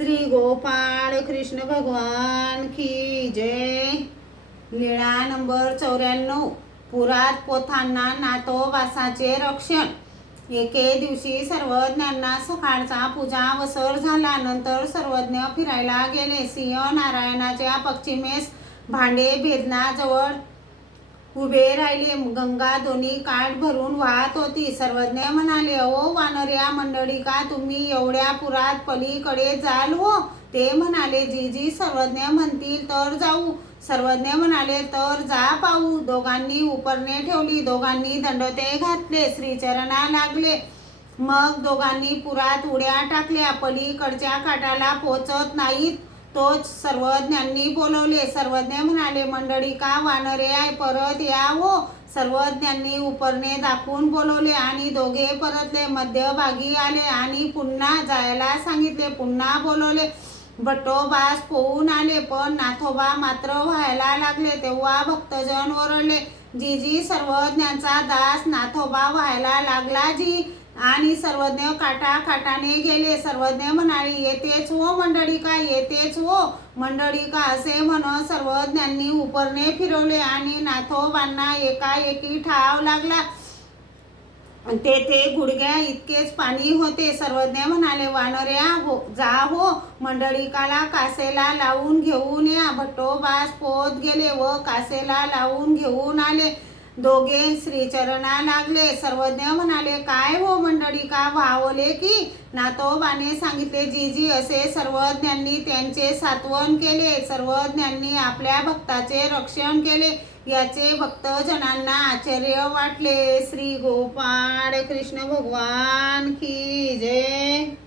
श्री गोपाळ कृष्ण भगवान की जय। लीळा नंबर 94। पुरात पोथांना नाथोबासाचे रक्षण। एके दिवशी सर्वज्ञांना सकाळचा पूजा वसर झाला। नंतर सर्वज्ञ फिरायला गेले। सिंह नारायणाच्या पश्चिमेस भांडे भेदनाजवळ उभे राहिले। गंगा दोन्ही काठ भरून वाहत होती। सर्वज्ञ म्हणाले, ओ वानर्या मंडळीका, तुम्ही एवढ्या पुरात पलीकडे जाल हो? ते म्हणाले, जी सर्वज्ञ म्हणतील तर जाऊ। सर्वज्ञ म्हणाले, तर जा पाहू। दोघांनी उपरणे ठेवली। दोघांनी दंडोते घातले, श्रीचरणा लागले। मग दोघांनी पुरात उड्या टाकल्या। पलीकडच्या काठाला पोचत नाहीत तोच सर्वज्ञांनी बोलवले। सर्वज्ञ म्हणाले, मंडळीका, वानरे परत या हो। सर्वज्ञांनी उपरणे दाखवून बोलवले आणि दोघे परतले। मध्यभागी आले आणि पुन्हा जायला सांगितले। पुन्हा बोलवले। भट्टोबास पोहून आले, पण नाथोबा मात्र व्हायला लागले। तेव्हा भक्तजन ओरडले, जी सर्वज्ञांचा दास नाथोबा व्हायला लागला जी। आणि सर्वज्ञ काठाने गेले। सर्वज्ञ म्हणाले, येतेच हो मंडळीका, येतेच हो मंडळीका। असे म्हणत सर्वज्ञांनी उपरणे फिरवले आणि नाथोबांना एकाएकी ठाव लागला। तेथे गुडघ्या इतकेच पाणी होते। सर्वज्ञ म्हणाले, वानर्या जा हो, मंडळीकाला कासेला लावून घेऊन या। भट्टोबास पोहत गेले व कासेला लावून घेऊन आले। दोघे श्रीचरणा लागले। सर्वज्ञ म्हणाले, काय हो मंडळीका, व्हावले की? नाथोबाने सांगितले, जी असे सर्वज्ञांनी त्यांचे सांत्वन केले। सर्वज्ञांनी आपल्या भक्ताचे रक्षण केले याचे भक्तजनांना आश्चर्य वाटले। श्री गोपाळ कृष्ण भगवान की जय।